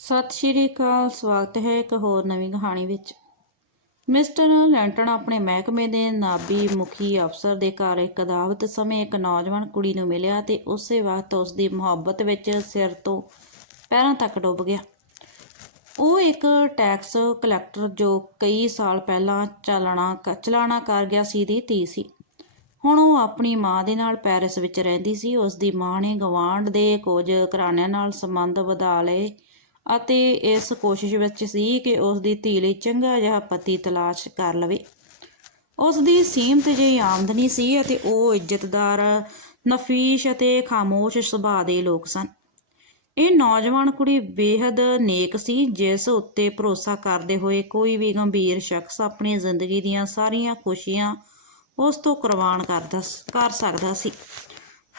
ਸਤਿ ਸ਼੍ਰੀ ਅਕਾਲ, ਸਵਾਗਤ ਹੈ ਇੱਕ ਹੋਰ ਨਵੀਂ ਕਹਾਣੀ ਵਿੱਚ। ਮਿਸਟਰ ਲੈਂਟਨ ਆਪਣੇ ਮਹਿਕਮੇ ਦੇ ਨਾਬੀ ਮੁਖੀ ਅਫਸਰ ਦੇ ਘਰ ਇੱਕ ਦਾਵਤ ਸਮੇਂ ਇੱਕ ਨੌਜਵਾਨ ਕੁੜੀ ਨੂੰ ਮਿਲਿਆ ਤੇ ਉਸੇ ਵਕਤ ਉਸ ਦੀ ਮੁਹੱਬਤ ਵਿੱਚ ਸਿਰ ਤੋਂ ਪੈਰਾਂ ਤੱਕ ਡੁੱਬ ਗਿਆ। ਉਹ ਇੱਕ ਟੈਕਸ ਕਲੈਕਟਰ ਜੋ ਕਈ ਸਾਲ ਪਹਿਲਾਂ ਚਾਲਣਾ ਚਲਾਣਾ ਕਰ ਗਿਆ ਸੀ ਦੀ ਧੀ ਸੀ। ਹੁਣ ਉਹ ਆਪਣੀ ਮਾਂ ਦੇ ਨਾਲ ਪੈਰਿਸ ਵਿੱਚ ਰਹਿੰਦੀ ਸੀ। ਉਸ ਦੀ ਮਾਂ ਨੇ ਗਵਾਂਢ ਦੇ ਕੁਝ ਘਰਾਣਿਆਂ ਨਾਲ ਸੰਬੰਧ ਵਧਾ ਲਏ। ਅਤੇ ਇਸ ਕੋਸ਼ਿਸ਼ ਵਿੱਚ ਸੀ ਕਿ ਉਸ ਦੀ ਧੀ ਲਈ ਚੰਗਾ ਜਿਹਾ ਪਤੀ ਤਲਾਸ਼ ਕਰ ਲਵੇ। ਉਸ ਦੀ ਸੀਮਤ ਜਿਹੀ ਆਮਦਨੀ ਸੀ ਅਤੇ ਉਹ ਇੱਜ਼ਤਦਾਰ, ਨਫੀਸ ਅਤੇ ਖਾਮੋਸ਼ ਸੁਭਾਅ ਦੇ ਲੋਕ ਸਨ। ਇਹ ਨੌਜਵਾਨ ਕੁੜੀ ਬੇहद ਨੇਕ ਸੀ, ਜਿਸ ਉੱਤੇ ਭਰੋਸਾ ਕਰਦੇ ਹੋਏ ਕੋਈ ਵੀ ਗੰਭੀਰ ਸ਼ਖਸ ਆਪਣੀ ਜ਼ਿੰਦਗੀ ਦੀਆਂ ਸਾਰੀਆਂ ਖੁਸ਼ੀਆਂ ਉਸ ਤੋਂ ਕੁਰਬਾਨ ਕਰਦਾ ਕਰ ਸਕਦਾ ਸੀ।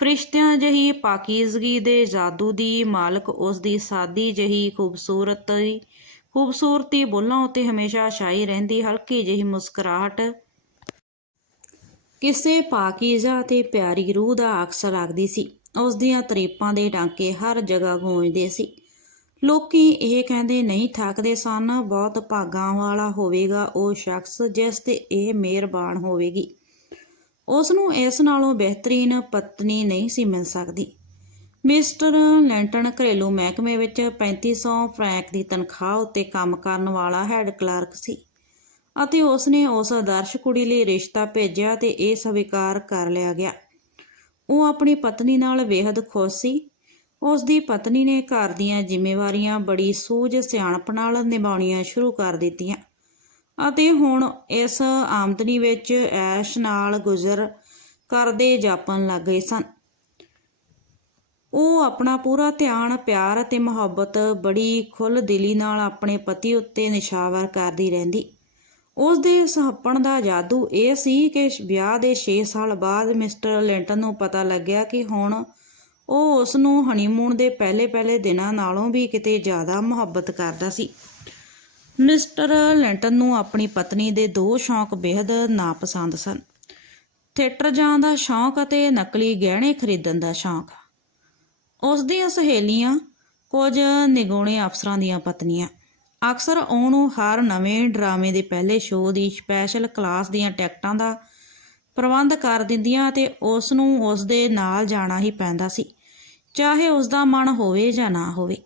ਫਰਿਸ਼ਤਿਆਂ ਜਹੀ ਪਾਕੀਜ਼ਗੀ ਦੇ ਜਾਦੂ ਦੀ ਮਾਲਕ ਉਸ ਦੀ ਸਾਦੀ ਜਹੀ ਖੂਬਸੂਰਤੀ ਖੂਬਸੂਰਤੀ ਬੁੱਲਾਂ ਉੱਤੇ ਹਮੇਸ਼ਾ ਛਾਈ ਰਹਿੰਦੀ, ਹਲਕੀ ਜਿਹੀ ਮੁਸਕਰਾਹਟ। ਕਿਸੇ ਪਾਕੀਜ਼ਾ ਤੇ ਪਿਆਰੀ ਰੂਹ ਦਾ ਅਕਸ ਲੱਗਦੀ ਸੀ। ਉਸ ਦੀਆਂ ਤਰੀਪਾਂ ਦੇ ਡਾਂਕੇ ਹਰ ਜਗ੍ਹਾ ਗੂੰਜਦੇ ਸੀ। ਲੋਕੀ ਇਹ ਕਹਿੰਦੇ ਨਹੀਂ ਥੱਕਦੇ ਸਨ, ਬਹੁਤ ਭਾਗਾਂ ਵਾਲਾ ਹੋਵੇਗਾ ਉਹ ਸ਼ਖਸ ਜਿਸ ਤੇ ਇਹ ਮਿਹਰਬਾਨ ਹੋਵੇਗੀ। ਉਸ ਨੂੰ ਇਸ ਨਾਲੋਂ ਬਿਹਤਰੀਨ ਪਤਨੀ ਨਹੀਂ ਸੀ ਮਿਲ ਸਕਦੀ। ਮਿਸਟਰ ਲੈਂਟਨ ਘਰੇਲੂ ਮਹਿਕਮੇ ਵਿੱਚ 3500 ਫਰੈਂਕ ਦੀ ਤਨਖਾਹ ਉੱਤੇ ਕੰਮ ਕਰਨ ਵਾਲਾ ਹੈੱਡ ਕਲਰਕ ਸੀ ਅਤੇ ਉਸ ਨੇ ਉਸ ਆਦਰਸ਼ ਕੁੜੀ ਲਈ ਰਿਸ਼ਤਾ ਭੇਜਿਆ ਤੇ ਇਹ ਸਵੀਕਾਰ ਕਰ ਲਿਆ ਗਿਆ। ਉਹ ਆਪਣੀ ਪਤਨੀ ਨਾਲ ਬੇहद ਖੁਸ਼ ਸੀ। ਉਸ ਦੀ ਪਤਨੀ ਨੇ ਘਰ ਦੀਆਂ ਜ਼ਿੰਮੇਵਾਰੀਆਂ ਬੜੀ ਸੂਝ ਸਿਆਣਪ ਨਾਲ ਨਿਭਾਉਣੀਆਂ ਸ਼ੁਰੂ ਕਰ ਦਿੱਤੀਆਂ। ਅਤੇ ਹੁਣ ਇਸ ਆਮਦਨੀ ਵਿੱਚ ਐਸ਼ ਨਾਲ ਗੁਜ਼ਰ ਕਰਦੇ ਜਾਪਣ ਲੱਗ ਗਏ ਸਨ। ਉਹ ਆਪਣਾ ਪੂਰਾ ਧਿਆਨ, ਪਿਆਰ ਅਤੇ ਮੁਹੱਬਤ ਬੜੀ ਖੁੱਲ੍ਹ ਦਿਲੀ ਨਾਲ ਆਪਣੇ ਪਤੀ ਉੱਤੇ ਨਿਸ਼ਾਵਰ ਕਰਦੀ ਰਹਿੰਦੀ। ਉਸ ਦੇ ਸੁਹੱਪਣ ਦਾ ਜਾਦੂ ਇਹ ਸੀ ਕਿ ਵਿਆਹ ਦੇ 6 ਸਾਲ ਬਾਅਦ ਮਿਸਟਰ ਲਿੰਟਨ ਨੂੰ ਪਤਾ ਲੱਗਿਆ ਕਿ ਹੁਣ ਉਹ ਉਸ ਨੂੰ ਹਨੀਮੂਨ ਦੇ ਪਹਿਲੇ ਪਹਿਲੇ ਦਿਨਾਂ ਨਾਲੋਂ ਵੀ ਕਿਤੇ ਜ਼ਿਆਦਾ ਮੁਹੱਬਤ ਕਰਦਾ ਸੀ। ਮਿਸਟਰ ਲੈਂਟਨ ਨੂੰ ਆਪਣੀ ਪਤਨੀ ਦੇ ਦੋ ਸ਼ੌਂਕ ਬੇहद ਨਾਪਸੰਦ ਸਨ। ਥੀਏਟਰ ਜਾਣ ਦਾ ਸ਼ੌਂਕ ਅਤੇ ਨਕਲੀ ਗਹਿਣੇ ਖਰੀਦਣ ਦਾ ਸ਼ੌਂਕ। ਉਸ ਦੀਆਂ ਸਹੇਲੀਆਂ ਕੁਝ ਨਿਗੋਣੇ ਅਫਸਰਾਂ ਦੀਆਂ ਪਤਨੀਆਂ। ਅਕਸਰ ਉਹਨੂੰ ਹਰ ਨਵੇਂ ਡਰਾਮੇ ਦੇ ਪਹਿਲੇ ਸ਼ੋਅ ਦੀ ਸਪੈਸ਼ਲ ਕਲਾਸ ਦੀਆਂ ਟਿਕਟਾਂ ਦਾ ਪ੍ਰਬੰਧ ਕਰ ਦਿੰਦੀਆਂ ਅਤੇ ਉਸ ਨੂੰ ਉਸ ਦੇ ਨਾਲ ਜਾਣਾ ਹੀ ਪੈਂਦਾ ਸੀ, ਚਾਹੇ ਉਸ ਦਾ ਮਨ ਹੋਵੇ ਜਾਂ ਨਾ ਹੋਵੇ।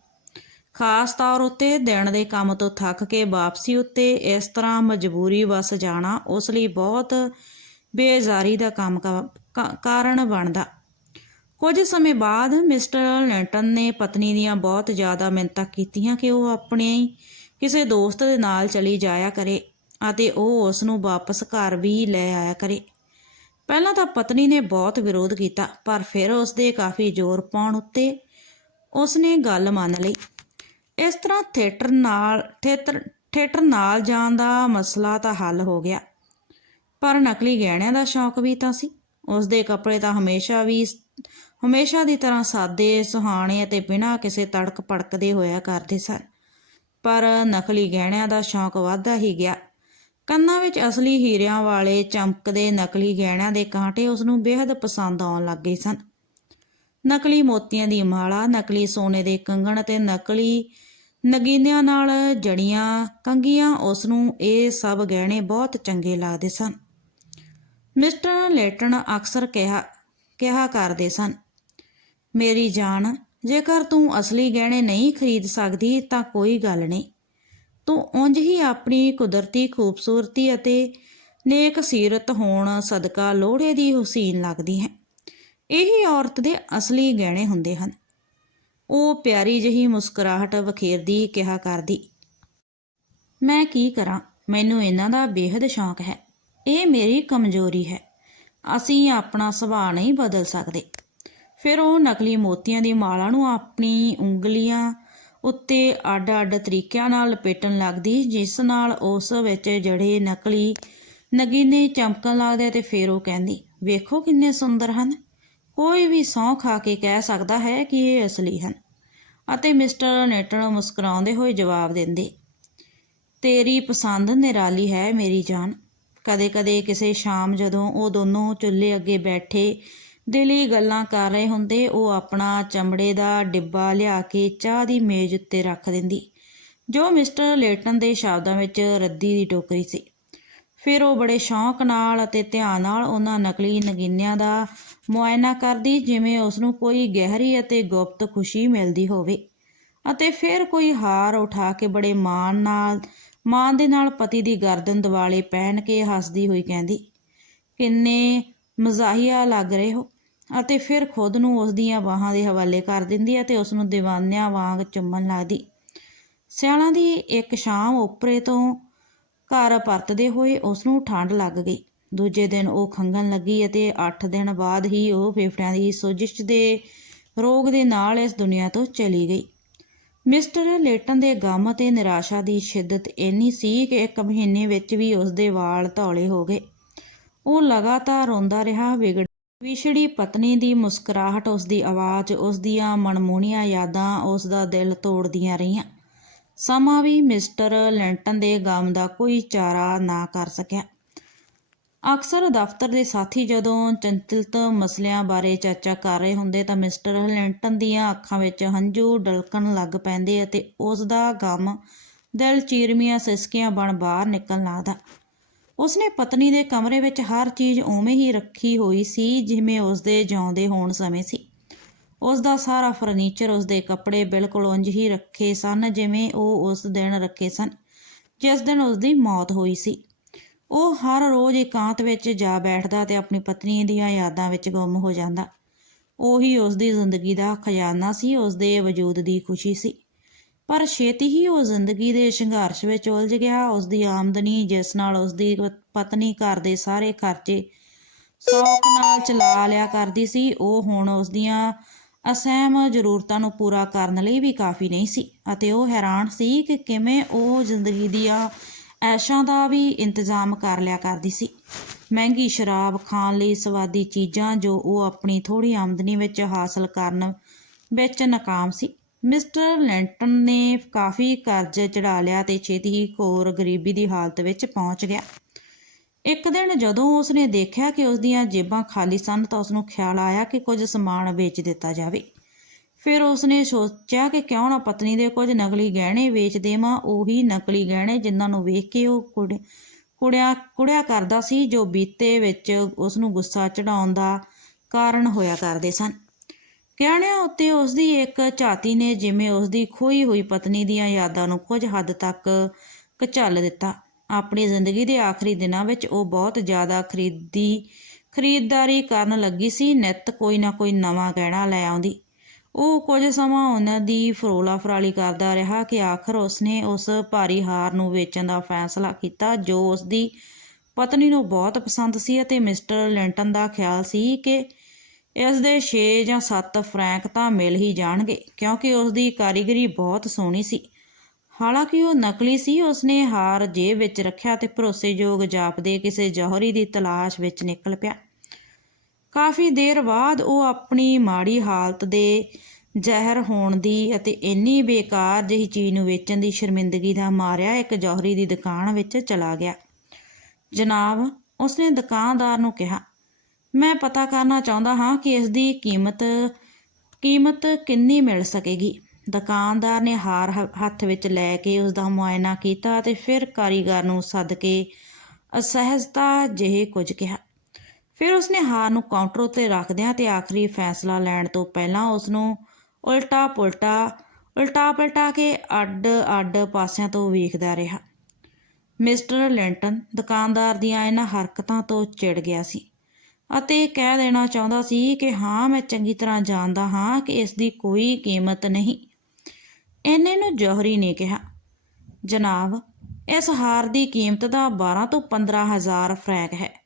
ਖਾਸ ਤੌਰ ਉੱਤੇ ਦਿਨ ਦੇ ਕੰਮ ਤੋਂ ਥੱਕ ਕੇ ਵਾਪਸੀ ਉੱਤੇ ਇਸ ਤਰ੍ਹਾਂ ਮਜਬੂਰੀ ਵਸ ਜਾਣਾ ਉਸ ਲਈ ਬਹੁਤ ਬੇਜ਼ਾਰੀ ਦਾ ਕੰਮ ਕਾ- ਕਾਰਨ ਬਣਦਾ। ਕੁਝ ਸਮੇਂ ਬਾਅਦ ਮਿਸਟਰ ਲੈਂਟਨ ਨੇ ਪਤਨੀ ਦੀਆਂ ਬਹੁਤ ਜ਼ਿਆਦਾ ਮਿੰਨਤਾਂ ਕੀਤੀਆਂ ਕਿ ਉਹ ਆਪਣੇ ਕਿਸੇ ਦੋਸਤ ਦੇ ਨਾਲ ਚਲੀ ਜਾਇਆ ਕਰੇ ਅਤੇ ਉਹ ਉਸ ਨੂੰ ਵਾਪਸ ਘਰ ਵੀ ਲੈ ਆਇਆ ਕਰੇ। ਪਹਿਲਾਂ ਤਾਂ ਪਤਨੀ ਨੇ ਬਹੁਤ ਵਿਰੋਧ ਕੀਤਾ, ਪਰ ਫਿਰ ਉਸ ਦੇ ਕਾਫੀ ਜ਼ੋਰ ਪਾਉਣ ਉੱਤੇ ਉਸ ਨੇ ਗੱਲ ਮੰਨ ਲਈ। ਇਸ ਤਰ੍ਹਾਂ ਥੀਏਟਰ ਨਾਲ, ਥੀਏਟਰ ਥੀਏਟਰ ਨਾਲ ਜਾਣ ਦਾ ਮਸਲਾ ਤਾਂ ਹੱਲ ਹੋ ਗਿਆ। ਪਰ ਨਕਲੀ ਗਹਿਣਿਆਂ ਦਾ ਸ਼ੌਕ ਵੀ ਤਾਂ ਸੀ। ਉਸ ਦੇ ਕੱਪੜੇ ਤਾਂ ਹਮੇਸ਼ਾ ਵੀ ਹਮੇਸ਼ਾ ਦੀ ਤਰ੍ਹਾਂ ਸਾਦੇ, ਸੁਹਾਣੇ ਅਤੇ ਬਿਨਾਂ ਕਿਸੇ ਤੜਕ ਪੜਕਦੇ ਹੋਇਆ ਕਰਦੇ ਸਨ। ਪਰ ਨਕਲੀ ਗਹਿਣਿਆਂ ਦਾ ਸ਼ੌਕ ਵੱਧਦਾ ਹੀ ਗਿਆ। ਕੰਨਾਂ ਵਿੱਚ ਅਸਲੀ ਹੀਰਿਆਂ ਵਾਲੇ ਚਮਕਦੇ ਨਕਲੀ ਗਹਿਣਿਆਂ ਦੇ ਕਾਂਟੇ ਉਸ ਨੂੰ ਬੇहद ਪਸੰਦ ਆਉਣ ਲੱਗ ਗਏ ਸਨ। ਨਕਲੀ ਮੋਤੀਆਂ ਦੀ ਮਾਲਾ, ਨਕਲੀ ਸੋਨੇ ਦੇ ਕੰਗਣ ਅਤੇ ਨਕਲੀ ਨਗੀਨਿਆਂ ਨਾਲ ਜੜੀਆਂ ਕੰਗੀਆਂ ਉਸ ਨੂੰ ਇਹ ਸਭ ਗਹਿਣੇ ਬਹੁਤ ਚੰਗੇ ਲੱਗਦੇ ਸਨ। ਮਿਸਟਰ ਲੈਟਨ ਅਕਸਰ ਕਿਹਾ ਕਿਹਾ ਕਰਦੇ ਸਨ, ਮੇਰੀ ਜਾਨ, ਜੇਕਰ ਤੂੰ ਅਸਲੀ ਗਹਿਣੇ ਨਹੀਂ ਖਰੀਦ ਸਕਦੀ ਤਾਂ ਕੋਈ ਗੱਲ ਨਹੀਂ। ਤੂੰ ਉਂਝ ਹੀ ਆਪਣੀ ਕੁਦਰਤੀ ਖੂਬਸੂਰਤੀ ਅਤੇ ਨੇਕ ਸੀਰਤ ਹੋਣ ਸਦਕਾ ਲੋਹੜੇ ਦੀ ਹੁਸੀਨ ਲੱਗਦੀ ਹੈ। ਇਹੀ ਔਰਤ ਦੇ ਅਸਲੀ ਗਹਿਣੇ ਹੁੰਦੇ ਹਨ। ਉਹ ਪਿਆਰੀ ਜਿਹੀ ਮੁਸਕਰਾਹਟ ਵਖੇਰਦੀ ਕਿਹਾ ਕਰਦੀ, ਮੈਂ ਕੀ ਕਰਾਂ? ਮੈਨੂੰ ਇਹਨਾਂ ਦਾ ਬੇहद ਸ਼ੌਂਕ ਹੈ। ਇਹ ਮੇਰੀ ਕਮਜ਼ੋਰੀ ਹੈ। ਅਸੀਂ ਆਪਣਾ ਸੁਭਾਅ ਨਹੀਂ ਬਦਲ ਸਕਦੇ। ਫਿਰ ਉਹ ਨਕਲੀ ਮੋਤੀਆਂ ਦੀ ਮਾਲਾ ਨੂੰ ਆਪਣੀ ਉਂਗਲੀਆਂ ਉੱਤੇ ਅੱਡ-ਅੱਡ ਤਰੀਕਿਆਂ ਨਾਲ ਲਪੇਟਣ ਲੱਗਦੀ, ਜਿਸ ਨਾਲ ਉਸ ਵਿੱਚ ਜੜੇ ਨਕਲੀ ਨਗੀਨੇ ਚਮਕਣ ਲੱਗਦੇ ਤੇ ਫਿਰ ਉਹ ਕਹਿੰਦੀ, ਵੇਖੋ ਕਿੰਨੇ ਸੁੰਦਰ ਹਨ। ਕੋਈ ਵੀ ਸਹੁੰ ਖਾ ਕੇ ਕਹਿ ਸਕਦਾ ਹੈ ਕਿ ਇਹ ਅਸਲੀ ਹਨ ਅਤੇ ਮਿਸਟਰ ਨੇਟਨ ਮੁਸਕਰਾਉਂਦੇ ਹੋਏ ਜਵਾਬ ਦਿੰਦੇ, ਤੇਰੀ ਪਸੰਦ ਨਿਰਾਲੀ ਹੈ ਮੇਰੀ ਜਾਨ। ਕਦੇ-ਕਦੇ ਕਿਸੇ ਸ਼ਾਮ ਜਦੋਂ ਉਹ ਦੋਨੋਂ ਚੁੱਲ੍ਹੇ ਅੱਗੇ ਬੈਠੇ ਦਿਲੀ ਗੱਲਾਂ ਕਰ ਰਹੇ ਹੁੰਦੇ, ਉਹ ਆਪਣਾ ਚਮੜੇ ਦਾ ਡਿੱਬਾ ਲਿਆ ਕੇ ਚਾਹ ਦੀ ਮੇਜ਼ ਉੱਤੇ ਰੱਖ ਦਿੰਦੀ, ਜੋ ਮਿਸਟਰ ਲੇਟਨ ਦੇ ਸ਼ਬਦਾਂ ਵਿੱਚ ਰੱਦੀ ਦੀ ਟੋਕਰੀ ਸੀ। ਫਿਰ ਉਹ ਬੜੇ ਸ਼ੌਂਕ ਨਾਲ ਅਤੇ ਧਿਆਨ ਨਾਲ ਉਹਨਾਂ ਨਕਲੀ ਨਗੀਨਿਆਂ ਦਾ ਮੁਆਇਨਾ ਕਰਦੀ ਜਿਵੇਂ ਉਸ ਨੂੰ ਕੋਈ ਗਹਿਰੀ ਅਤੇ ਗੁਪਤ ਖੁਸ਼ੀ ਮਿਲਦੀ ਹੋਵੇ। ਅਤੇ ਫਿਰ ਕੋਈ ਹਾਰ ਉਠਾ ਕੇ ਬੜੇ ਮਾਣ ਨਾਲ, ਮਾਣ ਦੇ ਨਾਲ ਪਤੀ ਦੀ ਗਰਦਨ ਦਿਵਾਲੇ ਪਹਿਨ ਕੇ ਹੱਸਦੀ ਹੋਈ ਕਹਿੰਦੀ, ਕਿੰਨੇ ਮਜ਼ਾਹੀਆ ਲੱਗ ਰਹੇ ਹੋ। ਅਤੇ ਫਿਰ ਖੁਦ ਨੂੰ ਉਸ ਦੀਆਂ ਬਾਹਾਂ ਦੇ ਹਵਾਲੇ ਕਰ ਦਿੰਦੀ ਅਤੇ ਉਸ ਨੂੰ دیਵਾਨਿਆਂ ਵਾਂਗ ਚੁੰਮਣ ਲੱਗਦੀ। ਸਿਆਲਾਂ ਦੀ ਇੱਕ ਸ਼ਾਮ ਉੱਪਰੇ ਤੋਂ ਘਰ ਪਰਤਦੇ ਹੋਏ ਉਸ ਨੂੰ ਠੰਡ ਲੱਗ ਗਈ। ਦੂਜੇ ਦਿਨ ਉਹ ਖੰਘਣ ਲੱਗੀ ਅਤੇ 8 ਦਿਨ ਬਾਅਦ ਹੀ ਉਹ ਫੇਫੜਿਆਂ ਦੀ ਸੋਜਿਸ਼ ਦੇ ਰੋਗ ਦੇ ਨਾਲ ਇਸ ਦੁਨੀਆ ਤੋਂ ਚਲੀ ਗਈ। ਮਿਸਟਰ ਲੇਟਨ ਦੇ ਗਮ ਅਤੇ ਨਿਰਾਸ਼ਾ ਦੀ ਸ਼ਿੱਦਤ ਇੰਨੀ ਸੀ ਕਿ ਇੱਕ ਮਹੀਨੇ ਵਿੱਚ ਵੀ ਉਸ ਦੇ ਵਾਲ ਧੌਲੇ ਹੋ ਗਏ। ਉਹ ਲਗਾਤਾਰ ਰੋਂਦਾ ਰਿਹਾ, ਵਿਗੜ ਵਿਛੜੀ ਪਤਨੀ ਦੀ ਮੁਸਕਰਾਹਟ ਉਸ ਦੀ ਆਵਾਜ਼ ਉਸ ਦੀਆਂ ਮਨਮੋਹਣੀਆਂ ਯਾਦਾਂ ਉਸ ਦਾ ਦਿਲ ਤੋੜਦੀਆਂ ਰਹੀਆਂ। ਸਮਾਂ ਵੀ ਮਿਸਟਰ ਲੈਂਟਨ ਦੇ ਗਮ ਦਾ ਕੋਈ ਚਾਰਾ ਨਾ ਕਰ ਸਕਿਆ। ਅਕਸਰ ਦਫ਼ਤਰ ਦੇ ਸਾਥੀ ਜਦੋਂ ਚੰਚਲਿਤ ਮਸਲਿਆਂ ਬਾਰੇ ਚਰਚਾ ਕਰ ਰਹੇ ਹੁੰਦੇ ਤਾਂ ਮਿਸਟਰ ਲੈਂਟਨ ਦੀਆਂ ਅੱਖਾਂ ਵਿੱਚ ਹੰਝੂ ਡਲਕਣ ਲੱਗ ਪੈਂਦੇ ਅਤੇ ਉਸ ਦਾ ਗਮ ਦਿਲ ਚੀਰਮੀਆਂ ਸਿਸਕੀਆਂ ਬਣ ਬਾਹਰ ਨਿਕਲਣ ਲੱਗਦਾ। ਉਸਨੇ ਪਤਨੀ ਦੇ ਕਮਰੇ ਵਿੱਚ ਹਰ ਚੀਜ਼ ਉਵੇਂ ਹੀ ਰੱਖੀ ਹੋਈ ਸੀ ਜਿਵੇਂ ਉਸਦੇ ਜਿਉਂਦੇ ਹੋਣ ਸਮੇਂ ਸੀ। ਉਸ ਦਾ ਸਾਰਾ ਫਰਨੀਚਰ ਉਸ ਦੇ ਕੱਪੜੇ ਬਿਲਕੁਲ ਉਂਝ ਹੀ ਰੱਖੇ ਸਨ ਜਿਵੇਂ ਉਹ ਉਸ ਦਿਨ ਰੱਖੇ ਸਨ, ਜਿਸ ਦਿਨ ਉਸ ਦੀ ਮੌਤ ਹੋਈ ਸੀ। ਉਹ ਹਰ ਰੋਜ਼ ਇਕਾਂਤ ਵਿੱਚ ਜਾ ਬੈਠਦਾ ਤੇ ਆਪਣੀ ਪਤਨੀ ਦੀਆਂ ਯਾਦਾਂ ਵਿੱਚ ਗੁੰਮ ਹੋ ਜਾਂਦਾ। ਉਹੀ ਉਸ ਦੀ ਜ਼ਿੰਦਗੀ ਦਾ ਖਜ਼ਾਨਾ ਸੀ ਉਸ ਦੇ ਵਜੂਦ ਦੀ ਖੁਸ਼ੀ ਸੀ। ਪਰ ਛੇਤੀ ਹੀ ਉਹ ਜ਼ਿੰਦਗੀ ਦੇ ਸੰਘਰਸ਼ ਵਿੱਚ ਉਲਝ ਗਿਆ। ਉਸ ਦੀ ਆਮਦਨੀ, ਜਿਸ ਨਾਲ ਉਸ ਦੀ ਪਤਨੀ ਘਰ ਦੇ ਸਾਰੇ ਖਰਚੇ ਸੌਖ ਨਾਲ ਚਲਾ ਲਿਆ ਕਰਦੀ ਸੀ, ਉਹ ਹੁਣ ਉਸ ਦੀਆਂ ਅਸਹਿਮ ਜ਼ਰੂਰਤਾਂ ਨੂੰ ਪੂਰਾ ਕਰਨ ਲਈ ਵੀ ਕਾਫੀ ਨਹੀਂ ਸੀ। ਅਤੇ ਉਹ ਹੈਰਾਨ ਸੀ ਕਿ ਕਿਵੇਂ ਉਹ ਜ਼ਿੰਦਗੀ ਦੀਆਂ ਐਸ਼ਾਂ ਦਾ ਵੀ ਇੰਤਜ਼ਾਮ ਕਰ ਲਿਆ ਕਰਦੀ ਸੀ। ਮਹਿੰਗੀ ਸ਼ਰਾਬ ਖਾਣ ਲਈ ਸਵਾਦੀ ਚੀਜ਼ਾਂ ਜੋ ਉਹ ਆਪਣੀ ਥੋੜੀ ਆਮਦਨੀ ਵਿੱਚ ਹਾਸਲ ਕਰਨ ਵਿੱਚ ਨਾਕਾਮ ਸੀ। ਮਿਸਟਰ ਲੈਂਟਨ ਨੇ ਕਾਫੀ ਕਰਜ਼ ਚੜਾ ਲਿਆ ਤੇ ਛੇਤੀ ਹੀ ਘੋਰ ਗਰੀਬੀ ਦੀ ਹਾਲਤ ਵਿੱਚ ਪਹੁੰਚ ਗਿਆ। ਇੱਕ ਦਿਨ ਜਦੋਂ ਉਸਨੇ ਦੇਖਿਆ ਕਿ ਉਸ ਦੀਆਂ ਜੇਬਾਂ ਖਾਲੀ ਸਨ ਤਾਂ ਉਸ ਨੂੰ ਖਿਆਲ ਆਇਆ ਕਿ ਕੁਝ ਸਮਾਨ ਵੇਚ ਦਿੱਤਾ ਜਾਵੇ। ਫਿਰ ਉਸਨੇ ਸੋਚਿਆ ਕਿ ਕਿਉਂ ਨਾ ਪਤਨੀ ਦੇ ਕੁਝ ਨਕਲੀ ਗਹਿਣੇ ਵੇਚ ਦੇਵਾਂ, ਉਹੀ ਨਕਲੀ ਗਹਿਣੇ ਜਿਨ੍ਹਾਂ ਨੂੰ ਵੇਖ ਕੇ ਉਹ ਕੁੜ- ਕੁੜਿਆ ਕੁੜਿਆ ਕਰਦਾ ਸੀ, ਜੋ ਬੀਤੇ ਵਿੱਚ ਉਸ ਨੂੰ ਗੁੱਸਾ ਚੜਾਉਣ ਦਾ ਕਾਰਨ ਹੋਇਆ ਕਰਦੇ ਸਨ। ਗਹਿਣਿਆਂ ਉੱਤੇ ਉਸ ਦੀ ਇੱਕ ਝਾਤੀ ਨੇ ਜਿਵੇਂ ਉਸ ਦੀ ਖੋਈ ਹੋਈ ਪਤਨੀ ਦੀਆਂ ਯਾਦਾਂ ਨੂੰ ਕੁਝ ਹੱਦ ਤੱਕ ਕਚਲ ਦਿੱਤਾ। ਆਪਣੀ ਜ਼ਿੰਦਗੀ ਦੇ ਆਖਰੀ ਦਿਨਾਂ ਵਿੱਚ ਉਹ ਬਹੁਤ ਜ਼ਿਆਦਾ ਖਰੀਦੀ, ਖਰੀਦਦਾਰੀ ਕਰਨ ਲੱਗੀ ਸੀ, ਨਿੱਤ ਕੋਈ ਨਾ ਕੋਈ ਨਵਾਂ ਗਹਿਣਾ ਲੈ ਆਉਂਦੀ। ਉਹ ਕੁਝ ਸਮਾਂ ਉਹਨਾਂ ਦੀ ਫਰੋਲਾ ਫਰਾਲੀ ਕਰਦਾ ਰਿਹਾ ਕਿ ਆਖਰ ਉਸਨੇ ਉਸ ਭਾਰੀ ਹਾਰ ਨੂੰ ਵੇਚਣ ਦਾ ਫੈਸਲਾ ਕੀਤਾ, ਜੋ ਉਸਦੀ ਪਤਨੀ ਨੂੰ ਬਹੁਤ ਪਸੰਦ ਸੀ ਅਤੇ ਮਿਸਟਰ ਲਿੰਟਨ ਦਾ ਖਿਆਲ ਸੀ ਕਿ ਇਸ ਦੇ 6 ਜਾਂ 7 ਫਰੈਂਕ ਤਾਂ ਮਿਲ ਹੀ ਜਾਣਗੇ, ਕਿਉਂਕਿ ਉਸ ਦੀ ਕਾਰੀਗਰੀ ਬਹੁਤ ਸੋਹਣੀ ਸੀ। ਹਾਲਾਂਕਿ ਉਹ ਨਕਲੀ ਸੀ, ਉਸਨੇ ਹਾਰ ਜੇਬ ਵਿੱਚ ਰੱਖਿਆ ਤੇ ਭਰੋਸੇਯੋਗ ਜਾਪਦੇ ਕਿਸੇ ਜੌਹਰੀ ਦੀ ਤਲਾਸ਼ ਵਿੱਚ ਨਿਕਲ ਪਿਆ। ਕਾਫੀ ਦੇਰ ਬਾਅਦ ਉਹ ਆਪਣੀ ਮਾੜੀ ਹਾਲਤ ਦੇ ਜ਼ਹਿਰ ਹੋਣ ਦੀ ਅਤੇ ਇੰਨੀ ਬੇਕਾਰ ਜਿਹੀ ਚੀਜ਼ ਨੂੰ ਵੇਚਣ ਦੀ ਸ਼ਰਮਿੰਦਗੀ ਦਾ ਮਾਰਿਆ ਇੱਕ ਜੌਹਰੀ ਦੀ ਦੁਕਾਨ ਵਿੱਚ ਚਲਾ ਗਿਆ। ਜਨਾਬ, ਉਸਨੇ ਦੁਕਾਨਦਾਰ ਨੂੰ ਕਿਹਾ, ਮੈਂ ਪਤਾ ਕਰਨਾ ਚਾਹੁੰਦਾ ਹਾਂ ਕਿ ਇਸ ਦੀ ਕੀਮਤ ਕੀਮਤ ਕਿੰਨੀ ਮਿਲ ਸਕੇਗੀ। ਦੁਕਾਨਦਾਰ ਨੇ ਹਾਰ ਹੱਥ ਵਿੱਚ ਲੈ ਕੇ ਉਸ ਦਾ ਮੁਆਇਨਾ ਕੀਤਾ ਅਤੇ ਫਿਰ ਕਾਰੀਗਰ ਨੂੰ ਸੱਦ ਕੇ ਅਸਹਿਜਤਾ ਜਿਹੇ ਕੁਝ ਕਿਹਾ। ਫਿਰ ਉਸਨੇ ਹਾਰ ਨੂੰ ਕਾਊਂਟਰ ਉੱਤੇ ਰੱਖਦਿਆਂ ਤੇ ਆਖਰੀ ਫੈਸਲਾ ਲੈਣ ਤੋਂ ਪਹਿਲਾਂ ਉਸ ਨੂੰ ਉਲਟਾ ਪੁਲਟਾ ਉਲਟਾ ਪਲਟਾ ਕੇ ਅੱਡ ਅੱਡ ਪਾਸਿਆਂ ਤੋਂ ਵੇਖਦਾ ਰਿਹਾ। ਮਿਸਟਰ ਲਿੰਟਨ ਦੁਕਾਨਦਾਰ ਦੀਆਂ ਇਹਨਾਂ ਹਰਕਤਾਂ ਤੋਂ ਚਿੜ ਗਿਆ ਸੀ ਅਤੇ ਕਹਿ ਦੇਣਾ ਚਾਹੁੰਦਾ ਸੀ ਕਿ ਹਾਂ, ਮੈਂ ਚੰਗੀ ਤਰ੍ਹਾਂ ਜਾਣਦਾ ਹਾਂ ਕਿ ਇਸ ਦੀ ਕੋਈ ਕੀਮਤ ਨਹੀਂ। ਇਹਨੇ ਨੂੰ ਜੋਹਰੀ ਨੇ ਕਿਹਾ, ਜਨਾਬ, ਇਸ ਹਾਰ ਦੀ ਕੀਮਤ ਦਾ 12 ਤੋਂ 15 ਹਜ਼ਾਰ ਫਰੈਂਕ ਹੈ।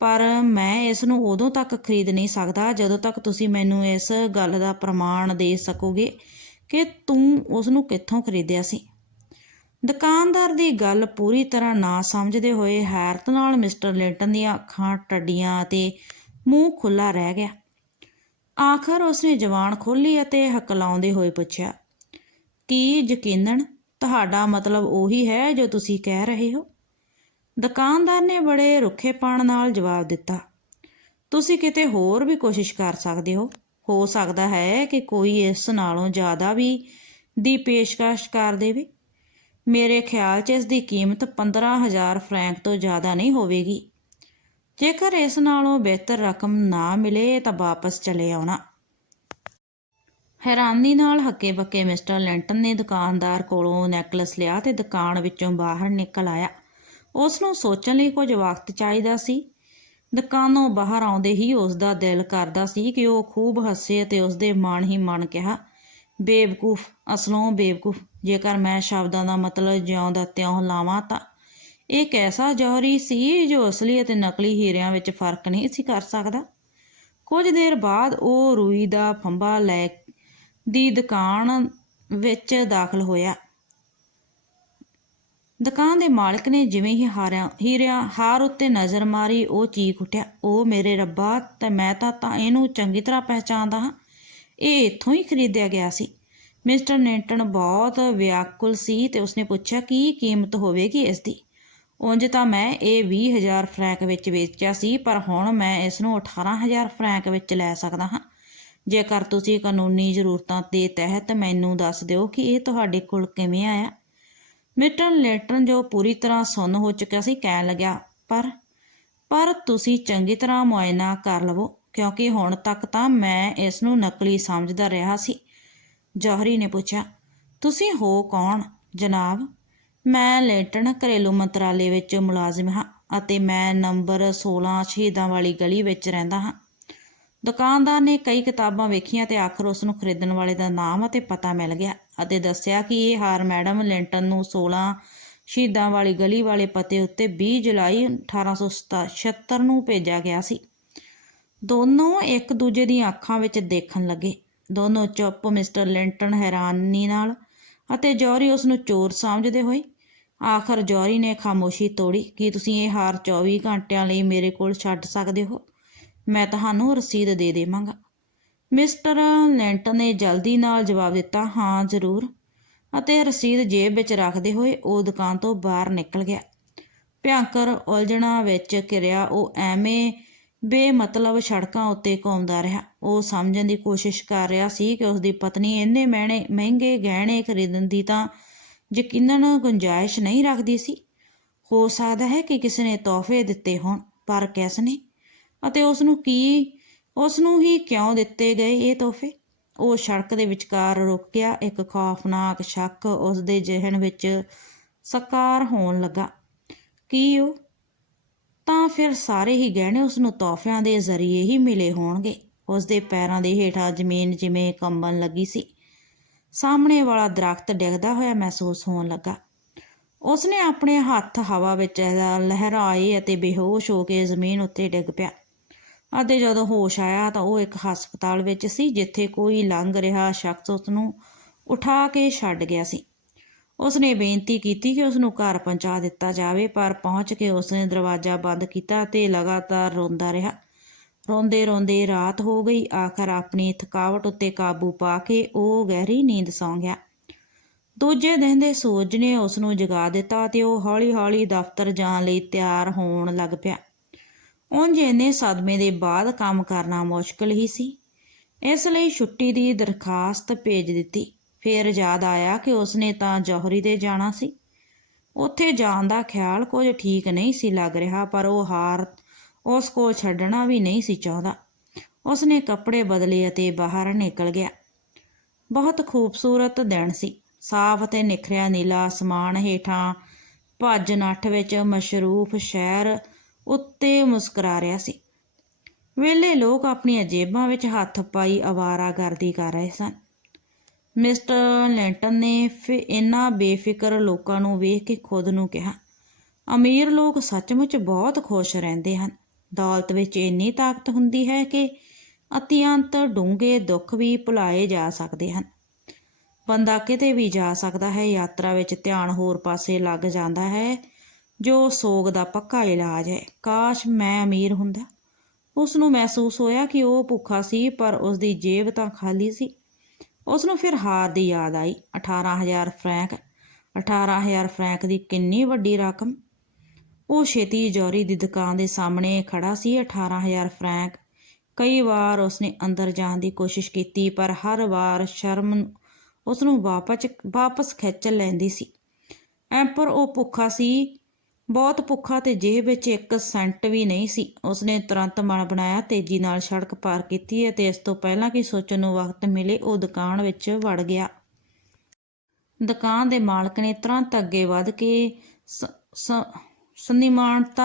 ਪਰ ਮੈਂ ਇਸ ਨੂੰ ਉਦੋਂ ਤੱਕ ਖਰੀਦ ਨਹੀਂ ਸਕਦਾ ਜਦੋਂ ਤੱਕ ਤੁਸੀਂ ਮੈਨੂੰ ਇਸ ਗੱਲ ਦਾ ਪ੍ਰਮਾਣ ਦੇ ਸਕੋਗੇ ਕਿ ਤੂੰ ਉਸ ਨੂੰ ਕਿੱਥੋਂ ਖਰੀਦਿਆ ਸੀ। ਦੁਕਾਨਦਾਰ ਦੀ ਗੱਲ ਪੂਰੀ ਤਰ੍ਹਾਂ ਨਾ ਸਮਝਦੇ ਹੋਏ ਹੈਰਤ ਨਾਲ ਮਿਸਟਰ ਲਿੰਟਨ ਦੀਆਂ ਅੱਖਾਂ ਟੱਡੀਆਂ ਅਤੇ ਮੂੰਹ ਖੁੱਲਾ ਰਹਿ ਗਿਆ। ਆਖਰ ਉਸਨੇ ਜ਼ਬਾਨ ਖੋਲ੍ਹੀ ਅਤੇ ਹਕਲਾਉਂਦੇ ਹੋਏ ਪੁੱਛਿਆ, ਕੀ ਯਕੀਨਨ? ਤੁਹਾਡਾ ਮਤਲਬ ਉਹੀ ਹੈ ਜੋ ਤੁਸੀਂ ਕਹਿ ਰਹੇ ਹੋ? ਦੁਕਾਨਦਾਰ ਨੇ ਬੜੇ ਰੁੱਖੇਪਣ ਨਾਲ ਜਵਾਬ ਦਿੱਤਾ, ਤੁਸੀਂ ਕਿਤੇ ਹੋਰ ਵੀ ਕੋਸ਼ਿਸ਼ ਕਰ ਸਕਦੇ ਹੋ? ਹੋ ਸਕਦਾ ਹੈ ਕਿ ਕੋਈ ਇਸ ਨਾਲੋਂ ਜ਼ਿਆਦਾ ਵੀ ਦੀ ਪੇਸ਼ਕਸ਼ ਕਰ ਦੇਵੇ। ਮੇਰੇ ਖਿਆਲ 'ਚ ਇਸ ਦੀ ਕੀਮਤ 15000 ਫਰੈਂਕ ਤੋਂ ਜ਼ਿਆਦਾ ਨਹੀਂ ਹੋਵੇਗੀ। ਜੇਕਰ ਇਸ ਨਾਲੋਂ ਬਿਹਤਰ ਰਕਮ ਨਾ ਮਿਲੇ ਤਾਂ ਵਾਪਸ ਚਲੇ ਆਉਣਾ। ਹੈਰਾਨੀ ਨਾਲ ਹੱਕੇ ਬੱਕੇ ਮਿਸਟਰ ਲੈਂਟਨ ਨੇ ਦੁਕਾਨਦਾਰ ਕੋਲੋਂ ਨੈਕਲਸ ਲਿਆ ਤੇ ਦੁਕਾਨ ਵਿੱਚੋਂ ਬਾਹਰ ਨਿਕਲ ਆਇਆ। ਉਸ ਨੂੰ ਸੋਚਣ ਲਈ ਕੁਝ ਵਕਤ ਚਾਹੀਦਾ ਸੀ। ਦੁਕਾਨੋਂ ਬਾਹਰ ਆਉਂਦੇ ਹੀ ਉਸ ਦਾ ਦਿਲ ਕਰਦਾ ਸੀ ਕਿ ਉਹ ਖੂਬ ਹੱਸੇ ਅਤੇ ਉਸ ਦੇ ਮਨ ਹੀ ਮਨ ਕਿਹਾ, ਬੇਵਕੂਫ, ਅਸਲੋਂ ਬੇਵਕੂਫ, ਜੇਕਰ ਮੈਂ ਸ਼ਬਦਾਂ ਦਾ ਮਤਲਬ ਜਿਉਂਦਾ ਤਿਉਂ ਲਾਵਾਂ ਤਾਂ। ਇਹ ਕੈਸਾ ਜੌਹਰੀ ਸੀ ਜੋ ਅਸਲੀ ਅਤੇ ਨਕਲੀ ਹੀਰਿਆਂ ਵਿੱਚ ਫ਼ਰਕ ਨਹੀਂ ਸੀ ਕਰ ਸਕਦਾ? ਕੁਝ ਦੇਰ ਬਾਅਦ ਉਹ ਰੂਈ ਦਾ ਫੰਬਾ ਲੈ ਦੀ ਦੁਕਾਨ ਵਿੱਚ ਦਾਖਲ ਹੋਇਆ। ਦੁਕਾਨ ਦੇ ਮਾਲਕ ਨੇ ਜਿਵੇਂ ਹੀ ਹਾਰਿਆ, ਹੀਰਿਆ ਹਾਰ ਉੱਤੇ ਨਜ਼ਰ ਮਾਰੀ, ਉਹ ਚੀਕ ਉੱਠਿਆ ਉਹ ਮੇਰੇ ਰੱਬਾ, ਤੇ ਮੈਂ ਤਾਂ ਤਾਂ ਇਹਨੂੰ ਚੰਗੀ ਤਰ੍ਹਾਂ ਪਹਿਚਾਣਦਾ ਹਾਂ। ਇਹ ਇੱਥੋਂ ਹੀ ਖਰੀਦਿਆ ਗਿਆ ਸੀ। ਮਿਸਟਰ ਨੇਟਨ ਬਹੁਤ ਵਿਆਕੁਲ ਸੀ ਤੇ ਉਸਨੇ ਪੁੱਛਿਆ, ਕੀ ਕੀਮਤ ਹੋਵੇਗੀ ਇਸ ਦੀ ਉਂਝ ਤਾਂ ਮੈਂ ਇਹ 20000 ਫਰੈਂਕ ਵਿੱਚ ਵੇਚਿਆ ਸੀ, ਪਰ ਹੁਣ ਮੈਂ ਇਸ ਨੂੰ 18000 ਫਰੈਂਕ ਵਿੱਚ ਲੈ ਸਕਦਾ ਹਾਂ। ਜੇਕਰ ਤੁਸੀਂ ਕਾਨੂੰਨੀ ਜ਼ਰੂਰਤਾਂ ਦੇ ਤਹਿਤ ਮੈਨੂੰ ਦੱਸ ਦਿਓ ਕਿ ਇਹ ਤੁਹਾਡੇ ਕੋਲ ਕਿਵੇਂ ਆਇਆ? ਮਿਟਨ ਲੈਟਨ ਜੋ ਪੂਰੀ ਤਰ੍ਹਾਂ ਸੁੰਨ ਹੋ ਚੁੱਕਿਆ ਸੀ ਕਹਿਣ ਲੱਗਿਆ, ਪਰ ਪਰ ਤੁਸੀਂ ਚੰਗੀ ਤਰ੍ਹਾਂ ਮੁਆਇਨਾ ਕਰ ਲਵੋ, ਕਿਉਂਕਿ ਹੁਣ ਤੱਕ ਤਾਂ ਮੈਂ ਇਸ ਨੂੰ ਨਕਲੀ ਸਮਝਦਾ ਰਿਹਾ ਸੀ। ਜੋਹਰੀ ਨੇ ਪੁੱਛਿਆ, ਤੁਸੀਂ ਹੋ ਕੌਣ? ਜਨਾਬ, ਮੈਂ ਲੈਟਨ ਘਰੇਲੂ ਮੰਤਰਾਲੇ ਵਿੱਚ ਮੁਲਾਜ਼ਮ ਹਾਂ ਅਤੇ ਮੈਂ ਨੰਬਰ 16 ਸ਼ਹੀਦਾਂ ਵਾਲੀ ਗਲੀ ਵਿੱਚ ਰਹਿੰਦਾ ਹਾਂ। ਦੁਕਾਨਦਾਰ ਨੇ ਕਈ ਕਿਤਾਬਾਂ ਵੇਖੀਆਂ ਤੇ ਆਖਰ ਉਸ ਨੂੰ ਖਰੀਦਣ ਵਾਲੇ ਦਾ ਨਾਮ ਅਤੇ ਪਤਾ ਮਿਲ ਗਿਆ। ਅਤੇ ਦੱਸਿਆ ਕਿ ਇਹ ਹਾਰ ਮੈਡਮ ਲਿੰਟਨ ਨੂੰ 16 ਸ਼ਹੀਦਾਂ ਵਾਲੀ ਗਲੀ ਵਾਲੇ ਪਤੇ ਉੱਤੇ 20 ਜੁਲਾਈ 1876 ਨੂੰ ਭੇਜਿਆ ਗਿਆ ਸੀ। ਦੋਨੋਂ ਇੱਕ ਦੂਜੇ ਦੀਆਂ ਅੱਖਾਂ ਵਿੱਚ ਦੇਖਣ ਲੱਗੇ। ਦੋਨੋਂ ਚੁੱਪ ਮਿਸਟਰ ਲਿੰਟਨ ਹੈਰਾਨੀ ਨਾਲ ਅਤੇ ਜੌਰੀ ਉਸ ਨੂੰ ਚੋਰ ਸਮਝਦੇ ਹੋਏ, ਆਖਰ ਜੌਰੀ ਨੇ ਖਾਮੋਸ਼ੀ ਤੋੜੀ। ਕੀ ਤੁਸੀਂ ਇਹ ਹਾਰ 24 ਘੰਟਿਆਂ ਲਈ ਮੇਰੇ ਕੋਲ ਛੱਡ ਸਕਦੇ ਹੋ? ਮੈਂ ਤੁਹਾਨੂੰ ਰਸੀਦ ਦੇ ਦੇਵਾਂਗਾ। ਮਿਸਟਰ ਲੈਂਟਨ ਨੇ ਜਲਦੀ ਨਾਲ ਜਵਾਬ ਦਿੱਤਾ, ਹਾਂ, ਜ਼ਰੂਰ। ਅਤੇ ਰਸੀਦ ਜੇਬ ਵਿੱਚ ਰੱਖਦੇ ਹੋਏ ਉਹ ਦੁਕਾਨ ਤੋਂ ਬਾਹਰ ਨਿਕਲ ਗਿਆ। ਭਿਆੰਕਰ ਉਲਝਣਾ ਵਿੱਚ ਘਿਰਿਆ ਉਹ ਐਵੇਂ ਬੇਮਤਲਬ ਸੜਕਾਂ ਉੱਤੇ ਘੁੰਮਦਾ ਰਿਹਾ। ਉਹ ਸਮਝਣ ਦੀ ਕੋਸ਼ਿਸ਼ ਕਰ ਰਿਹਾ ਸੀ ਕਿ ਉਸ ਦੀ ਪਤਨੀ ਇੰਨੇ ਮਹਿਣੇ ਮਹਿੰਗੇ ਗਹਿਣੇ ਖਰੀਦਣ ਦੀ ਤਾਂ ਯਕੀਨਨ ਗੁੰਜਾਇਸ਼ ਨਹੀਂ ਰੱਖਦੀ ਸੀ। ਹੋ ਸਕਦਾ ਹੈ ਕਿ ਕਿਸੇ ਨੇ ਤੋਹਫੇ ਦਿੱਤੇ ਹੋਣ, ਪਰ ਕਿਸ ਨੇ? ਅਤੇ ਉਸ ਨੂੰ ਕੀ ਉਸ ਨੂੰ ਹੀ ਕਿਉਂ ਦਿੱਤੇ ਗਏ ਇਹ ਤੋਹਫੇ? ਉਹ ਸੜਕ ਦੇ ਵਿਚਕਾਰ ਰੁਕ ਗਿਆ। ਇੱਕ ਖੌਫਨਾਕ ਸ਼ੱਕ ਉਸ ਦੇ ਜ਼ਿਹਨ ਵਿੱਚ ਸਕਾਰ ਹੋਣ ਲੱਗਾ। ਕੀ ਉਹ? ਤਾਂ ਫਿਰ ਸਾਰੇ ਹੀ ਗਹਿਣੇ ਉਸ ਨੂੰ ਤੋਹਫਿਆਂ ਦੇ ਜ਼ਰੀਏ ਹੀ ਮਿਲੇ ਹੋਣਗੇ। ਉਸ ਦੇ ਪੈਰਾਂ ਦੇ ਹੇਠਾਂ ਜ਼ਮੀਨ ਜਿਵੇਂ ਕੰਬਣ ਲੱਗੀ ਸੀ। ਸਾਹਮਣੇ ਵਾਲਾ ਦਰਖਤ ਡਿੱਗਦਾ ਹੋਇਆ ਮਹਿਸੂਸ ਹੋਣ ਲੱਗਾ। ਉਸਨੇ ਆਪਣੇ ਹੱਥ ਹਵਾ ਵਿੱਚ ਲਹਿਰਾਏ ਅਤੇ ਬੇਹੋਸ਼ ਹੋ ਕੇ ਜ਼ਮੀਨ ਉੱਤੇ ਡਿੱਗ ਪਿਆ। ਅਤੇ ਜਦੋਂ ਹੋਸ਼ ਆਇਆ ਤਾਂ ਉਹ ਇੱਕ ਹਸਪਤਾਲ ਵਿੱਚ ਸੀ, ਜਿੱਥੇ ਕੋਈ ਲੰਘ ਰਿਹਾ ਸ਼ਖਸ ਉਸ ਨੂੰ ਉਠਾ ਕੇ ਛੱਡ ਗਿਆ ਸੀ। ਉਸ ਨੇ ਬੇਨਤੀ ਕੀਤੀ ਕਿ ਉਸ ਨੂੰ ਘਰ ਪਹੁੰਚਾ ਦਿੱਤਾ ਜਾਵੇ, ਪਰ ਪਹੁੰਚ ਕੇ ਉਸ ਨੇ ਦਰਵਾਜ਼ਾ ਬੰਦ ਕੀਤਾ ਤੇ ਲਗਾਤਾਰ ਰੋਂਦਾ ਰਿਹਾ। ਰੋਂਦੇ ਰੋਂਦੇ ਰਾਤ ਹੋ ਗਈ। ਆਖਰ ਆਪਣੀ ਥਕਾਵਟ ਉੱਤੇ ਕਾਬੂ ਪਾ ਕੇ ਉਹ ਗਹਿਰੀ ਨੀਂਦ ਸੌਂ ਗਿਆ। ਦੂਜੇ ਦਿਨ ਦੇ ਸੂਰਜ ਨੇ ਉਸ ਨੂੰ ਜਗਾ ਦਿੱਤਾ ਤੇ ਉਹ ਹੌਲੀ-ਹੌਲੀ ਦਫ਼ਤਰ ਜਾਣ ਲਈ ਤਿਆਰ ਹੋਣ ਲੱਗ ਪਿਆ। ਉਂਝ ਇੰਨੇ ਸਦਮੇ ਦੇ ਬਾਅਦ ਕੰਮ ਕਰਨਾ ਮੁਸ਼ਕਲ ਹੀ ਸੀ। ਇਸ ਲਈ ਛੁੱਟੀ ਦੀ ਦਰਖਾਸਤ ਭੇਜ ਦਿੱਤੀ। ਫਿਰ ਯਾਦ ਆਇਆ ਕਿ ਉਸਨੇ ਤਾਂ ਜੌਹਰੀ ਦੇ ਜਾਣਾ ਸੀ। ਉੱਥੇ ਜਾਣ ਦਾ ਖਿਆਲ ਕੁਝ ਠੀਕ ਨਹੀਂ ਸੀ ਲੱਗ ਰਿਹਾ, ਪਰ ਉਹ ਹਾਰ ਉਸ ਕੋਲ ਛੱਡਣਾ ਵੀ ਨਹੀਂ ਸੀ ਚਾਹੁੰਦਾ। ਉਸਨੇ ਕੱਪੜੇ ਬਦਲੇ ਅਤੇ ਬਾਹਰ ਨਿਕਲ ਗਿਆ। ਬਹੁਤ ਖੂਬਸੂਰਤ ਦਿਨ ਸੀ। ਸਾਫ਼ ਅਤੇ ਨਿਖਰਿਆ ਨੀਲਾ ਅਸਮਾਨ ਹੇਠਾਂ ਭੱਜ ਨੱਠ ਵਿੱਚ ਮਸ਼ਰੂਫ ਸ਼ਹਿਰ ਉੱਤੇ ਮੁਸਕਰਾ ਰਿਹਾ ਸੀ। ਵੇਲੇ ਲੋਕ ਆਪਣੀਆਂ ਜੇਬਾਂ ਵਿੱਚ ਹੱਥ ਪਾਈ ਆਵਾਰਾਗਰਦੀ ਕਰ ਰਹੇ ਸਨ। ਮਿਸਟਰ ਲੈਂਟਨ ਨੇ ਫਿਰ ਇਨ੍ਹਾਂ ਬੇਫਿਕਰ ਲੋਕਾਂ ਨੂੰ ਵੇਖ ਕੇ ਖੁਦ ਨੂੰ ਕਿਹਾ, ਅਮੀਰ ਲੋਕ ਸੱਚਮੁੱਚ ਬਹੁਤ ਖੁਸ਼ ਰਹਿੰਦੇ ਹਨ। ਦੌਲਤ ਵਿੱਚ ਇੰਨੀ ਤਾਕਤ ਹੁੰਦੀ ਹੈ ਕਿ ਅਤਿਅੰਤ ਡੂੰਘੇ ਦੁੱਖ ਵੀ ਭੁਲਾਏ ਜਾ ਸਕਦੇ ਹਨ। ਬੰਦਾ ਕਿਤੇ ਵੀ ਜਾ ਸਕਦਾ ਹੈ, ਯਾਤਰਾ ਵਿੱਚ ਧਿਆਨ ਹੋਰ ਪਾਸੇ ਲੱਗ ਜਾਂਦਾ ਹੈ। ਜੋ ਸੋਗ ਦਾ ਪੱਕਾ ਇਲਾਜ ਹੈ। ਕਾਸ਼ ਮੈਂ ਅਮੀਰ ਹੁੰਦਾ। ਉਸ ਨੂੰ ਮਹਿਸੂਸ ਹੋਇਆ ਕਿ ਉਹ ਭੁੱਖਾ ਸੀ, ਪਰ ਉਸ ਦੀ ਜੇਬ ਤਾਂ ਖਾਲੀ ਸੀ। ਉਸ ਨੂੰ ਫਿਰ ਹਾਰ ਦੀ ਯਾਦ ਆਈ। 18000 ਫਰੈਂਕ 18000 ਫਰੈਂਕ ਦੀ ਕਿੰਨੀ ਵੱਡੀ ਰਕਮ। ਉਹ ਛੇਤੀ ਜੌਰੀ ਦੀ ਦੁਕਾਨ ਦੇ ਸਾਹਮਣੇ ਖੜਾ ਸੀ। 18000 ਫਰੈਂਕ, ਕਈ ਵਾਰ ਉਸਨੇ ਅੰਦਰ ਜਾਣ ਦੀ ਕੋਸ਼ਿਸ਼ ਕੀਤੀ, ਪਰ ਹਰ ਵਾਰ ਸ਼ਰਮ ਉਸ ਨੂੰ ਵਾਪਸ ਵਾਪਸ ਖਿੱਚ ਲੈਂਦੀ ਸੀ। ਐਂਪਰ ਉਹ ਭੁੱਖਾ ਸੀ ਬਹੁਤ ਭੁੱਖਾ ਤੇ ਜੇਬ ਵਿੱਚ ਇੱਕ ਸੈਂਟ ਵੀ ਨਹੀਂ ਸੀ। ਉਸਨੇ ਤੁਰੰਤ ਮਨ ਬਣਾਇਆ, ਤੇਜ਼ੀ ਨਾਲ ਸੜਕ ਪਾਰ ਕੀਤੀ ਅਤੇ ਇਸ ਤੋਂ ਪਹਿਲਾਂ ਕਿ ਸੋਚਣ ਨੂੰ ਵਕਤ ਮਿਲੇ, ਉਹ ਦੁਕਾਨ ਵਿੱਚ ਵੜ ਗਿਆ। ਦੁਕਾਨ ਦੇ ਮਾਲਕ ਨੇ ਤੁਰੰਤ ਅੱਗੇ ਵੱਧ ਕੇ ਸ- ਸ-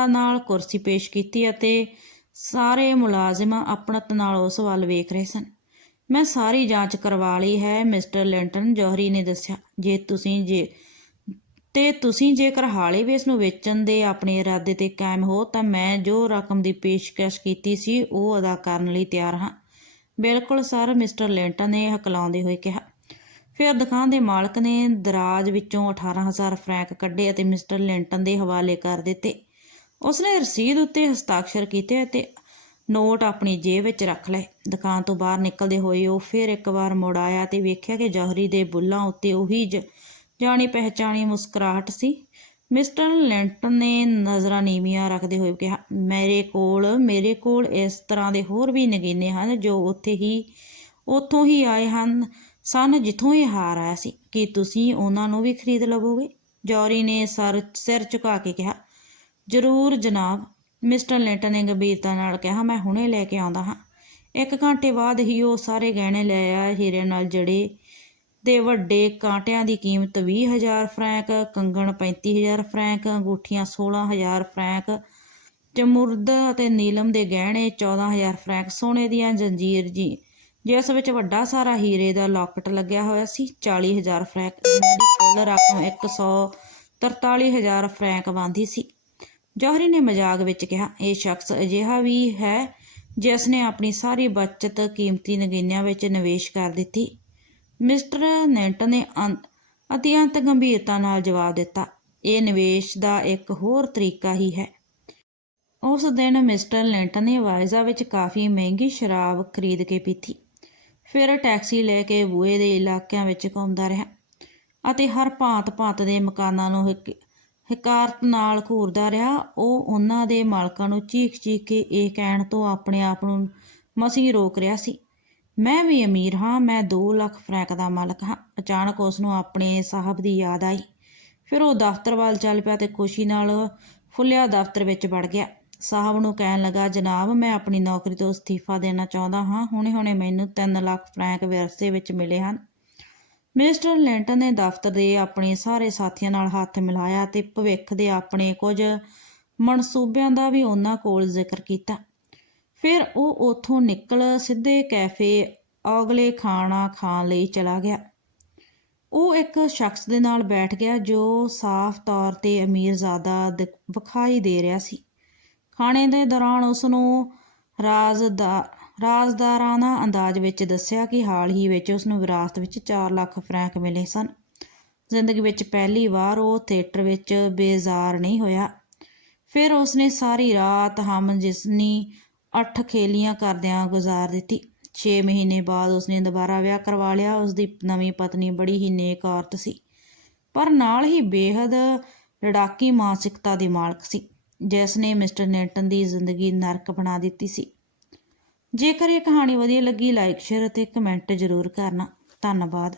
ਨਾਲ ਕੁਰਸੀ ਪੇਸ਼ ਕੀਤੀ ਅਤੇ ਸਾਰੇ ਮੁਲਾਜ਼ਮ ਆਪਣਤ ਨਾਲ ਉਸ ਵੱਲ ਵੇਖ ਰਹੇ ਸਨ। ਮੈਂ ਸਾਰੀ ਜਾਂਚ ਕਰਵਾ ਲਈ ਹੈ, ਮਿਸਟਰ ਲੈਂਟਨ, ਜੋਹਰੀ ਨੇ ਦੱਸਿਆ। ਜੇ ਤੁਸੀਂ ਜੇ ਤੇ ਤੁਸੀਂ ਜੇਕਰ ਹਾਲੇ ਵੀ ਇਸ ਨੂੰ ਵੇਚਣ ਦੇ ਆਪਣੇ ਇਰਾਦੇ ਤੇ ਕਾਇਮ ਹੋ, ਤਾਂ ਮੈਂ ਜੋ ਰਕਮ ਦੀ ਪੇਸ਼ਕਸ਼ ਕੀਤੀ ਸੀ, ਉਹ ਅਦਾ ਕਰਨ ਲਈ ਤਿਆਰ ਹਾਂ। ਬਿਲਕੁਲ ਸਰ, ਮਿਸਟਰ ਲੈਂਟਨ ਨੇ ਹਕਲਾਉਂਦੇ ਹੋਏ ਕਿਹਾ। ਫਿਰ ਦੁਕਾਨ ਦੇ ਮਾਲਕ ਨੇ ਦਰਾਜ ਵਿੱਚੋਂ 18000 ਫਰੈਂਕ ਕੱਢੇ ਅਤੇ ਮਿਸਟਰ ਲੈਂਟਨ ਦੇ ਹਵਾਲੇ ਕਰ ਦਿੱਤੇ। ਉਸਨੇ ਰਸੀਦ ਉੱਤੇ ਹਸਤਾਖਰ ਕੀਤੇ ਅਤੇ ਨੋਟ ਆਪਣੀ ਜੇਬ ਵਿੱਚ ਰੱਖ ਲਏ। ਦੁਕਾਨ ਤੋਂ ਬਾਹਰ ਨਿਕਲਦੇ ਹੋਏ ਉਹ ਫਿਰ ਇੱਕ ਵਾਰ ਮੁੜ ਆਇਆ ਤੇ ਵੇਖਿਆ ਕਿ ਜੌਹਰੀ ਦੇ ਬੁੱਲਾਂ ਉੱਤੇ ਉਹੀ ਜ- ਜਾਣੀ ਪਹਿਚਾਣੀ ਮੁਸਕਰਾਹਟ ਸੀ। ਮਿਸਟਰ ਲੈਂਟਨ ਨੇ ਨਜ਼ਰਾਂ ਨੀਵੀਆਂ ਰੱਖਦੇ ਹੋਏ ਕਿਹਾ, ਮੇਰੇ ਕੋਲ ਮੇਰੇ ਕੋਲ ਇਸ ਤਰ੍ਹਾਂ ਦੇ ਹੋਰ ਵੀ ਨਗੀਨੇ ਹਨ ਜੋ ਉੱਥੇ ਹੀ, ਉੱਥੋਂ ਹੀ ਆਏ ਹਨ, ਸਨ ਜਿੱਥੋਂ ਇਹ ਹਾਰ ਆਇਆ ਸੀ। ਕੀ ਤੁਸੀਂ ਉਹਨਾਂ ਨੂੰ ਵੀ ਖਰੀਦ ਲਵੋਗੇ? ਜੌਰੀ ਨੇ ਸਰ, ਸਿਰ ਝੁਕਾ ਕੇ ਕਿਹਾ, ਜ਼ਰੂਰ ਜਨਾਬ। ਮਿਸਟਰ ਲੈਂਟਨ ਨੇ ਗੰਭੀਰਤਾ ਨਾਲ ਕਿਹਾ, ਮੈਂ ਹੁਣੇ ਲੈ ਕੇ ਆਉਂਦਾ ਹਾਂ। ਇੱਕ ਘੰਟੇ ਬਾਅਦ ਹੀ ਉਹ ਸਾਰੇ ਗਹਿਣੇ ਲੈ ਆਇਆ ਹੀਰੇ ਨਾਲ ਜੜੇ ਦੇ ਵੱਡੇ ਕਾਂਟਿਆਂ ਦੀ ਕੀਮਤ 20000 ਫਰੈਂਕ, ਕੰਗਣ 35000 ਫਰੈਂਕ, ਅੰਗੂਠੀਆਂ 16000 ਫਰੈਂਕ, ਜਮੁਰਦ ਅਤੇ ਨੀਲਮ ਦੇ ਗਹਿਣੇ 14000 ਫਰੈਂਕ, ਸੋਨੇ ਦੀਆਂ ਜੰਜੀਰ ਜੀ। ਜਿਸ ਵਿੱਚ ਵੱਡਾ ਸਾਰਾ ਹੀਰੇ ਦਾ ਲਾਕਟ ਲੱਗਿਆ ਹੋਇਆ ਸੀ 40000 ਫਰੈਂਕ। ਜਿਨ੍ਹਾਂ ਦੀ ਕੁੱਲ ਰਕਮ 143000 ਫਰੈਂਕ ਬੰਦੀ ਸੀ। ਜੋਹਰੀ ਨੇ ਮਜ਼ਾਕ ਵਿੱਚ ਕਿਹਾ, ਇਹ ਸ਼ਖਸ ਅਜਿਹਾ ਵੀ ਹੈ ਜਿਸ ਨੇ ਆਪਣੀ ਸਾਰੀ ਬਚਤ ਕੀਮਤੀ ਨਗੀਨਿਆਂ ਵਿੱਚ ਨਿਵੇਸ਼ ਕਰ ਦਿੱਤੀ। ਮਿਸਟਰ ਨੈਂਟ ਨੇ ਅੰਤ ਅਤਿਅੰਤ ਗੰਭੀਰਤਾ ਨਾਲ ਜਵਾਬ ਦਿੱਤਾ। ਇਹ ਨਿਵੇਸ਼ ਦਾ ਇੱਕ ਹੋਰ ਤਰੀਕਾ ਹੀ ਹੈ। ਉਸ ਦਿਨ ਮਿਸਟਰ ਲੈਂਟ ਨੇ ਵਾਇਜ਼ਾ ਵਿੱਚ ਕਾਫੀ ਮਹਿੰਗੀ ਸ਼ਰਾਬ ਖਰੀਦ ਕੇ ਪੀਤੀ। ਫਿਰ ਟੈਕਸੀ ਲੈ ਕੇ ਬੂਏ ਦੇ ਇਲਾਕਿਆਂ ਵਿੱਚ ਘੁੰਮਦਾ ਰਿਹਾ ਅਤੇ ਹਰ ਭਾਂਤ-ਭਾਂਤ ਦੇ ਮਕਾਨਾਂ ਨੂੰ ਹਿਕ- ਹਕਾਰਤ ਨਾਲ ਘੂਰਦਾ ਰਿਹਾ। ਉਹ ਉਹਨਾਂ ਦੇ ਮਾਲਕਾਂ ਨੂੰ ਚੀਖ-ਚੀਖ ਕੇ ਇਹ ਕਹਿਣ ਤੋਂ ਆਪਣੇ ਆਪ ਨੂੰ ਮਸੀਂ ਰੋਕ ਰਿਹਾ ਸੀ। ਮੈਂ ਵੀ ਅਮੀਰ ਹਾਂ, ਮੈਂ 2 ਲੱਖ ਫਰੈਂਕ ਦਾ ਮਾਲਕ ਹਾਂ। ਅਚਾਨਕ ਉਸ ਨੂੰ ਆਪਣੇ ਸਾਹਿਬ ਦੀ ਯਾਦ ਆਈ। ਫਿਰ ਉਹ ਦਫ਼ਤਰ ਵੱਲ ਚੱਲ ਪਿਆ ਤੇ ਖੁਸ਼ੀ ਨਾਲ ਫੁੱਲਿਆ ਦਫ਼ਤਰ ਵਿੱਚ ਵੜ ਗਿਆ। ਸਾਹਿਬ ਨੂੰ ਕਹਿਣ ਲੱਗਾ, ਜਨਾਬ, ਮੈਂ ਆਪਣੀ ਨੌਕਰੀ ਤੋਂ ਅਸਤੀਫਾ ਦੇਣਾ ਚਾਹੁੰਦਾ ਹਾਂ। ਹੁਣੇ-ਹੁਣੇ ਮੈਨੂੰ 3 ਲੱਖ ਫਰੈਂਕ ਵਿਰਸੇ ਵਿੱਚ ਮਿਲੇ ਹਨ। ਮਿਸਟਰ ਲੈਂਟਨ ਨੇ ਦਫ਼ਤਰ ਦੇ ਆਪਣੇ ਸਾਰੇ ਸਾਥੀਆਂ ਨਾਲ ਹੱਥ ਮਿਲਾਇਆ ਤੇ ਭਵਿੱਖ ਦੇ ਆਪਣੇ ਕੁਝ ਮਨਸੂਬਿਆਂ ਦਾ ਵੀ ਉਹਨਾਂ ਕੋਲ ਜ਼ਿਕਰ ਕੀਤਾ। ਫਿਰ ਉਹ ਉੱਥੋਂ ਨਿਕਲ ਸਿੱਧੇ ਕੈਫੇ ਔਗਲੇ ਖਾਣਾ ਖਾਣ ਲਈ ਚਲਾ ਗਿਆ। ਉਹ ਇੱਕ ਸ਼ਖਸ ਦੇ ਨਾਲ ਬੈਠ ਗਿਆ ਜੋ ਸਾਫ਼ ਤੌਰ ਤੇ ਅਮੀਰਜ਼ਾਦਾ ਦਿ- ਵਿਖਾਈ ਦੇ ਰਿਹਾ ਸੀ। ਖਾਣੇ ਦੇ ਦੌਰਾਨ ਉਸ ਨੂੰ ਰਾਜ਼ਦਾ ਰਾਜ਼ਦਾਰਾਨਾ ਅੰਦਾਜ਼ ਵਿੱਚ ਦੱਸਿਆ ਕਿ ਹਾਲ ਹੀ ਵਿੱਚ ਉਸ ਨੂੰ ਵਿਰਾਸਤ ਵਿੱਚ 4 ਲੱਖ ਫਰੈਂਕ ਮਿਲੇ ਸਨ। ਜ਼ਿੰਦਗੀ ਵਿੱਚ ਪਹਿਲੀ ਵਾਰ ਉਹ ਥੀਏਟਰ ਵਿੱਚ ਬੇਜ਼ਾਰ ਨਹੀਂ ਹੋਇਆ। ਫਿਰ ਉਸਨੇ ਸਾਰੀ ਰਾਤ ਹਮ ਜਿਸਨੀ ਅੱਠ ਖੇਲੀਆਂ ਕਰਦਿਆਂ ਗੁਜ਼ਾਰ ਦਿੱਤੀ। 6 ਮਹੀਨੇ ਬਾਅਦ ਉਸਨੇ ਦੁਬਾਰਾ ਵਿਆਹ ਕਰਵਾ ਲਿਆ। ਉਸਦੀ ਨਵੀਂ ਪਤਨੀ ਬੜੀ ਹੀ ਨੇਕ ਔਰਤ ਸੀ, ਪਰ ਨਾਲ ਹੀ ਬੇਹੱਦ ਲੜਾਕੀ ਮਾਨਸਿਕਤਾ ਦੀ ਮਾਲਕ ਸੀ, ਜਿਸ ਨੇ ਮਿਸਟਰ ਨੈਂਟਨ ਦੀ ਜ਼ਿੰਦਗੀ ਨਰਕ ਬਣਾ ਦਿੱਤੀ ਸੀ। ਜੇਕਰ ਇਹ ਕਹਾਣੀ ਵਧੀਆ ਲੱਗੀ, ਲਾਈਕ, ਸ਼ੇਅਰ ਅਤੇ ਕਮੈਂਟ ਜ਼ਰੂਰ ਕਰਨਾ। ਧੰਨਵਾਦ।